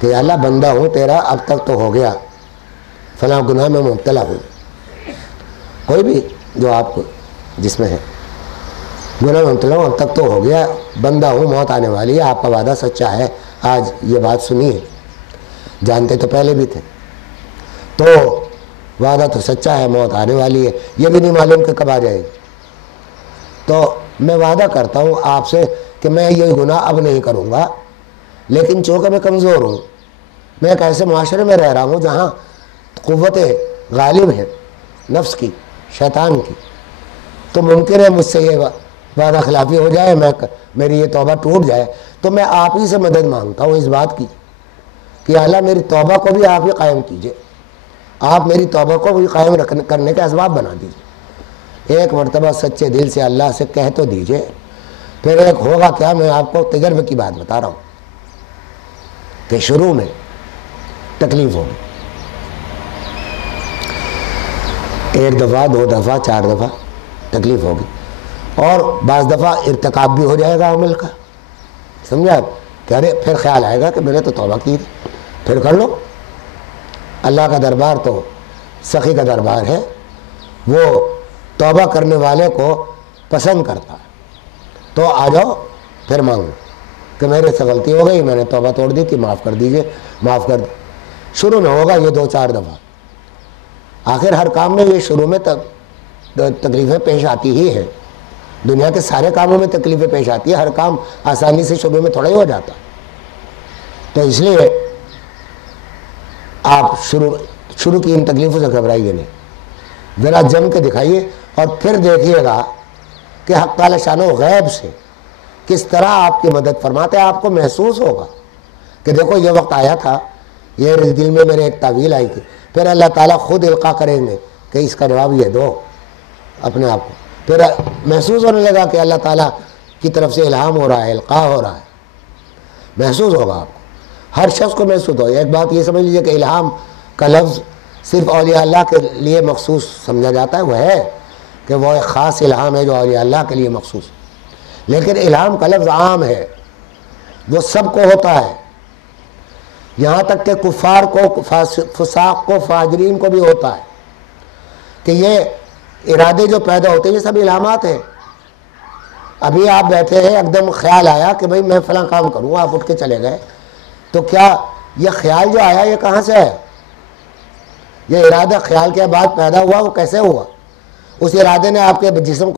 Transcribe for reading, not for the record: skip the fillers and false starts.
کہ یا اللہ بندہ ہوں تیرا، اب تک تو ہو گیا فلاں گناہ میں مبتلا ہوں، کوئی بھی جو آپ کو جس میں ہے گناہ میں مبتلا ہوں، اب تک تو ہو گیا، بندہ ہوں، موت آنے والی ہے، آپ کا وعدہ سچا ہے، آج یہ بات سنیے، جانتے تو پہلے بھی تھے، تو وعدہ تو سچا ہے، موت آنے والی ہے، یہ بھی نہیں معلوم کہ کب آ جائے گی، تو میں وعدہ کرتا ہوں آپ سے کہ میں یہ گناہ اب نہیں کروں گا، لیکن چونکہ میں کمزور ہوں، میں ایک ایسے معاشرے میں رہ رہا ہوں جہاں قوت غالب ہے نفس کی، شیطان کی، تو ممکن ہے مجھ سے یہ وعدہ خلافی ہو جائے، میری یہ توبہ ٹوٹ جائے، تو میں آپ ہی سے مدد مانگتا ہوں اس بات کی کہ اللہ میری توبہ کو بھی آپ ہی قائم کیجئے، آپ میری توبہ کو بھی قائم کرنے کے اسباب بنا دیجئے، ایک مرتبہ سچے دل سے اللہ سے کہہ تو دیجئے، پھر ایک ہوگا کیا، میں آپ کو تجربے کی بات بتا رہا ہوں کہ شروع میں تکلیف ہوگی، ایک دفعہ، دو دفعہ، چار دفعہ تکلیف ہوگی، اور بعض دفعہ ارتکاب بھی ہو جائے گا عمل کا، سمجھا آپ، کہ ارے پھر خیال آئے گا کہ میں نے تو توبہ کی تھی، پھر کر لو، اللہ کا دربار تو سخی کا دربار ہے، وہ توبہ کرنے والے کو پسند کرتا ہے، تو آ جاؤ پھر مانگو کہ میرے سے غلطی ہو گئی، میں نے توبہ توڑ دی تھی، معاف کر دیجئے، معاف کر دی، شروع میں ہوگا یہ دو چار دفعہ، آخر ہر کام میں یہ شروع میں تکلیفیں پیش آتی ہی ہیں، دنیا کے سارے کاموں میں تکلیفیں پیش آتی ہیں، ہر کام آسانی سے شروع میں تھوڑا ہی ہو جاتا، تو اس لیے آپ شروع کی ان تکلیفوں سے گھبرائیے نہیں، ذرا جم کے دکھائیے، اور پھر دیکھیے گا کہ حق تعالی شان و غیب سے کس طرح آپ کی مدد فرماتے ہیں، آپ کو محسوس ہوگا کہ دیکھو یہ وقت آیا تھا، یہ دل میں میرے ایک تعویل آئی تھی، پھر اللہ تعالیٰ خود القاء کریں گے کہ اس کا جواب یہ دو اپنے آپ کو، پھر محسوس ہونے لگا کہ اللہ تعالیٰ کی طرف سے الہام ہو رہا ہے، القاء ہو رہا ہے، محسوس ہوگا آپ کو، ہر شخص کو محسوس ہوگا۔ ایک بات یہ سمجھ لیجیے کہ الہام کا لفظ صرف اولیاء اللہ کے لیے مخصوص سمجھا جاتا ہے، وہ ہے کہ وہ ایک خاص الہام ہے جو اولیاء اللہ کے لیے مخصوص ہے، لیکن الہام کا لفظ عام ہے، وہ سب کو ہوتا ہے، یہاں تک کہ کفار کو، فساق کو، فاجرین کو بھی ہوتا ہے، کہ یہ ارادے جو پیدا ہوتے ہیں یہ سب الہامات ہیں۔ ابھی آپ بیٹھے ہیں، ایک دم خیال آیا کہ بھئی میں فلاں کام کروں، آپ اٹھ کے چلے گئے، تو کیا یہ خیال جو آیا یہ کہاں سے آیا؟ یہ ارادہ خیال کے بعد پیدا ہوا، وہ کیسے ہوا؟ اس ارادے نے آپ کے جسم